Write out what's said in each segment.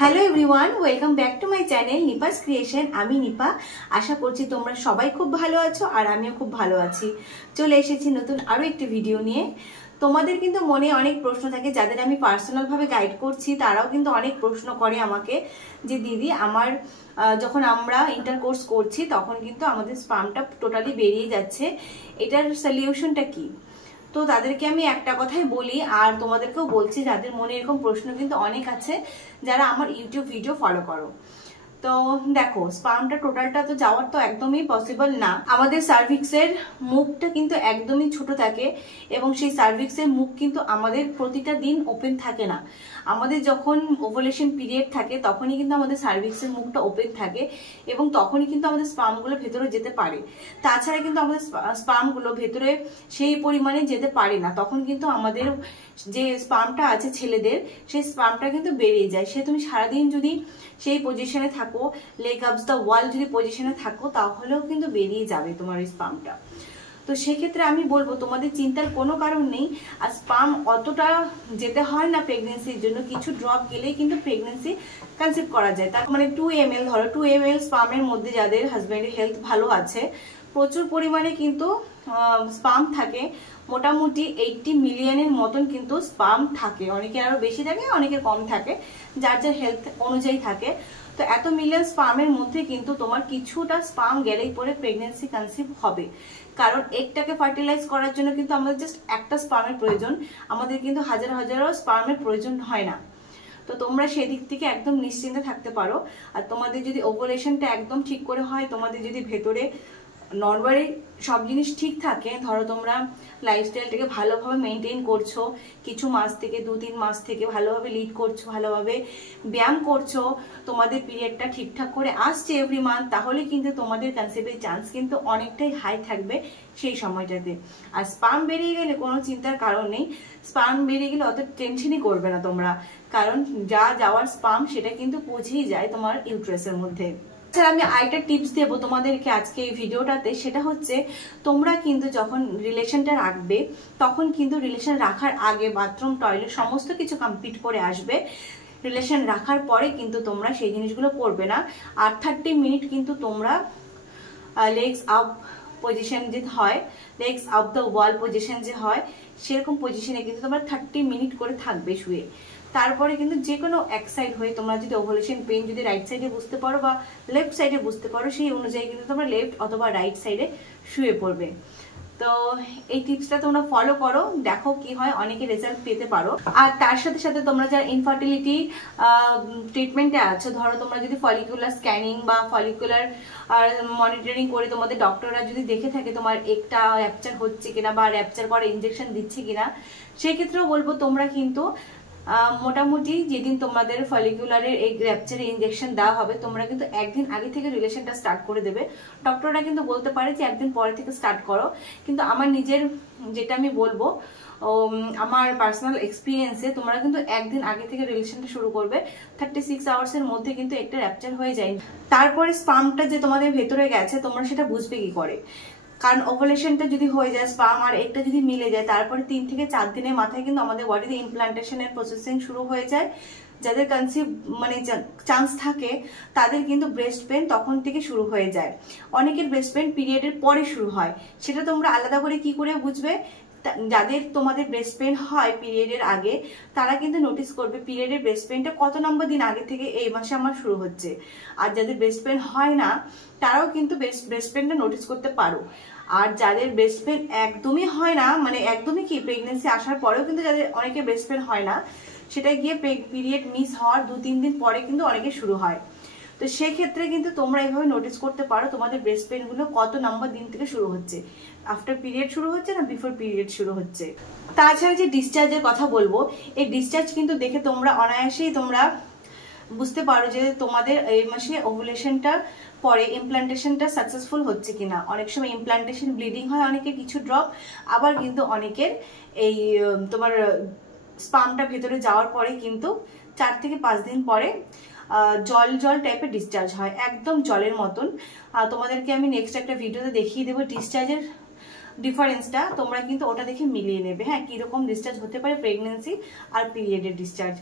Hello everyone, welcome back to my channel নিপাস creation. আমি নিপা। আশা করছি তোমরা সবাই খুব ভালো আছো আর আমিও খুব ভালো আছি। চলে এসেছি নতুন আরো একটি ভিডিও নিয়ে। তোমাদের কিন্তু মনে অনেক প্রশ্ন থাকে, যাদের আমি পার্সোনাল ভাবে গাইড করছি তারাও কিন্তু অনেক প্রশ্ন করে আমাকে যে দিদি আমার যখন আমরা ইন্টারকোর্স করছি তখন কিন্তু আমাদের স্পামটা টোটালি বেরিয়ে যাচ্ছে, এটার সলিউশনটা কি? তো তাদেরকে আমি একটা কথাই বলি আর তোমাদেরকেও বলছি, যাদের মনে এরকম প্রশ্ন কিন্তু অনেক আছে যারা আমার ইউটিউব ভিডিও ফলো করো। তো দেখো, স্পামটা টোটালটা তো যাওয়ার তো একদমই পসিবল না। আমাদের সার্ভিক্সের মুখটা কিন্তু একদমই ছোট থাকে এবং সেই সার্ভিক্সের মুখ কিন্তু আমাদের প্রতিটা দিন ওপেন থাকে না। আমাদের যখন ওভুলেশন পিরিয়ড থাকে তখনই কিন্তু আমাদের সার্ভিক্সের মুখটা ওপেন থাকে এবং তখনই কিন্তু আমাদের স্পামগুলো ভেতরে যেতে পারে। তাছাড়া কিন্তু আমাদের স্পামগুলো ভেতরে সেই পরিমাণে যেতে পারে না, তখন কিন্তু আমাদের যে স্পামটা আছে ছেলেদের, সেই স্পামটা কিন্তু বেরিয়ে যায়। সে তুমি সারাদিন যদি সেই পজিশনে থাকো, লেগ আপস দ্য ওয়াল যদি পজিশনে থাকো, তাহলেও কিন্তু বেরিয়ে যাবে তোমার এই স্পামটা। তো সেক্ষেত্রে আমি বলবো তোমাদের চিন্তার কোনো কারণ নেই। আর স্পাম অতটা যেতে হয় না প্রেগনেন্সির জন্য, কিছু ড্রপ গেলেই কিন্তু প্রেগনেন্সি কনসিভ করা যায়। তার মানে 2 ml ধরো, 2 ml স্পামের মধ্যে যাদের হাজব্যান্ডের হেলথ ভালো আছে, প্রচুর পরিমাণে কিন্তু স্পাম থাকে। মোটামুটি 80 মিলিয়নের মতন কিন্তু স্পাম থাকে। অনেকের আরো বেশি থাকে, অনেকের কম থাকে, যার যার হেলথ অনুযায়ী থাকে। তো এত মিলিয়ন স্পামের মধ্যে কিন্তু তোমার কিছুটা স্পাম গেলেই পরে প্রেগনেন্সি কনসিভ হবে। কারণ এগটাকে ফার্টিলাইজ করার জন্য কিন্তু আমাদের জাস্ট একটা স্পামের প্রয়োজন, আমাদের কিন্তু হাজার হাজারো স্পামের প্রয়োজন হয় না। তো তোমরা সেদিক থেকে একদম নিশ্চিন্তে থাকতে পারো। আর তোমাদের যদি ওভুলেশনটা একদম ঠিক করে হয়, তোমাদের যদি ভেতরে নর্মালি সব জিনিস ঠিক থাকে, ধরো তোমরা লাইফস্টাইলটাকে ভালোভাবে মেনটেন করছো, কিছু মাস থেকে 2-3 মাস থেকে ভালোভাবে লিড করছো, ভালোভাবে ব্যায়াম করছো, তোমাদের পিরিয়ডটা ঠিকঠাক করে আসছে এভরি মান্থ, তাহলে কিন্তু তোমাদের কনসিভের চান্স কিন্তু অনেকটাই হাই থাকবে সেই সময়টাতে। আর স্পাম বেরিয়ে গেলে কোনো চিন্তার কারণ নেই। স্পাম বেরিয়ে গেলে অত টেনশনই করবে না তোমরা, কারণ যা যাওয়ার স্পাম সেটা কিন্তু পৌঁছেই যায় তোমার ইউট্রাসের মধ্যে। আমি আরেকটা টিপস দেবো তোমাদেরকে আজকে এই ভিডিওটাতে, সেটা হচ্ছে তোমরা কিন্তু যখন রিলেশনটা রাখবে তখন কিন্তু রিলেশন রাখার আগে বাথরুম টয়লেট সমস্ত কিছু কমপ্লিট করে আসবে। রিলেশন রাখার পরে কিন্তু তোমরা সেই জিনিসগুলো করবে না। আর 30 মিনিট কিন্তু তোমরা লেগস আপ পজিশন যে হয়, legs up the wall position যে হয়, সেরকম পজিশনে কিন্তু তোমরা 30 মিনিট করে থাকবে শুয়ে। তারপরে কিন্তু যে কোনো এক সাইড হয়ে তোমরা যদি ওভুলেশন পেন যদি রাইট সাইডে বুঝতে পারো বা লেফট সাইডে বুঝতে পারো, সেই অনুযায়ী কিন্তু তোমরা লেফট অথবা রাইট সাইডে শুয়ে পড়বে। তো এই টিপসটা তোমরা ফলো করো, দেখো কি হয়, অনেকে রেজাল্ট পেতে পারো। আর তার সাথে সাথে তোমরা যারা ইনফার্টিলিটি ট্রিটমেন্টে আছো, ধরো তোমরা যদি ফলিকুলার স্ক্যানিং বা ফলিকুলার মনিটরিং করে তোমাদের ডক্টররা যদি দেখে থাকে তোমার একটা র্যাপচার হচ্ছে কিনা বা র্যাপচার করে ইনজেকশন দিচ্ছে কিনা, সেক্ষেত্রেও বলবো তোমরা কিন্তু মোটামুটি যেদিন তোমাদের ফলিকুলারের এই র্যাপচারে ইনজেকশন দেওয়া হবে, তোমরা কিন্তু একদিন আগে থেকে রিলেশনটা স্টার্ট করে দেবে। ডক্টররা কিন্তু বলতে পারে যে একদিন পরে থেকে স্টার্ট করো, কিন্তু আমার নিজের যেটা আমি বলবো, আমার পার্সোনাল এক্সপিরিয়েন্সে তোমরা কিন্তু একদিন আগে থেকে রিলেশনটা শুরু করবে। 36 আওয়ার্সের মধ্যে কিন্তু একটা র্যাপচার হয়ে যায়। তারপরে স্পামটা যে তোমাদের ভেতরে গেছে তোমরা সেটা বুঝবে কি করে? কারণ ওভুলেশনটা যদি হয়ে যায়, স্পাম আর একটা যদি মিলে যায়, তারপরে 3 থেকে 4 দিনের মাথায় কিন্তু আমাদের বডিতে ইমপ্লান্টেশনের প্রসেসিং শুরু হয়ে যায়। যাদের কনসিভ মানে চান্স থাকে তাদের কিন্তু ব্রেস্ট পেন তখন থেকে শুরু হয়ে যায়। অনেকের ব্রেস্ট পেন পিরিয়ডের পরে শুরু হয়, সেটা তোমরা আলাদা করে কি করে বুঝবে? যাদের তোমাদের ব্রেস্ট পেন হয় পিরিয়ডের আগে, তারা কিন্তু নোটিস করবে পিরিয়ডের ব্রেস্ট পেনটা কত নম্বর দিন আগে থেকে এই মাসে আমার শুরু হচ্ছে। আর যাদের ব্রেস্ট পেন হয় না তারাও কিন্তু ব্রেস্ট পেনটা নোটিস করতে পারো। আর যাদের ব্রেস্ট পেন একদমই হয় না, মানে একদমই কি প্রেগনেন্সি আসার পরেও কিন্তু যাদের অনেকে ব্রেস্ট পেন হয় না, সেটা গিয়ে পিরিয়ড মিস হওয়ার 2-3 দিন পরে কিন্তু অনেকে শুরু হয়। তো সেক্ষেত্রে কিন্তু তোমরা এইভাবে নোটিস করতে পারো তোমাদের ব্রেস্ট পেন গুলো কত নম্বর দিন থেকে শুরু হচ্ছে, আফটার পিরিয়ড শুরু হচ্ছে না বিফোর পিরিয়ড শুরু হচ্ছে। তাছাড়া যে ডিসচার্জের কথা বলবো, এই ডিসচার্জ কিন্তু দেখে তোমরা অনায়াসেই তোমরা বুঝতে পারো যে তোমাদের এই মাসে ওভুলেশনটা পরে ইমপ্লান্টেশনটা সাকসেসফুল হচ্ছে কিনা। অনেক সময় ইমপ্লান্টেশন ব্লিডিং হয় অনেকের কিছু ড্রপ, আবার কিন্তু অনেকের এই তোমার স্পামটা ভেতরে যাওয়ার পরে কিন্তু 4 থেকে 5 দিন পরে জল জল টাইপের ডিসচার্জ হয়, একদম জলের মতন। তোমাদেরকে আমি নেক্সট একটা ভিডিওতে দেখিয়ে দেবো ডিসচার্জের ডিফারেন্সটা, তোমরা কিন্তু ওটা দেখে মিলিয়ে নেবে হ্যাঁ কিরকম ডিসচার্জ হতে পারে প্রেগনেন্সি আর পিরিয়ডের ডিসচার্জ।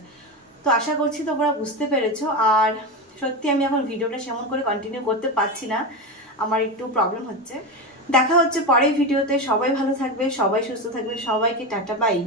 তো তো আশা করছি তোমরা বুঝতে পেরেছো। আর সত্যি আমি এখন ভিডিওটা সেমন করে কন্টিনিউ করতে পারছি না, আমার একটু প্রবলেম হচ্ছে। দেখা হচ্ছে পরের ভিডিওতে। সবাই ভালো থাকবে, সবাই সুস্থ থাকবে, সবাইকে টাটা বাই।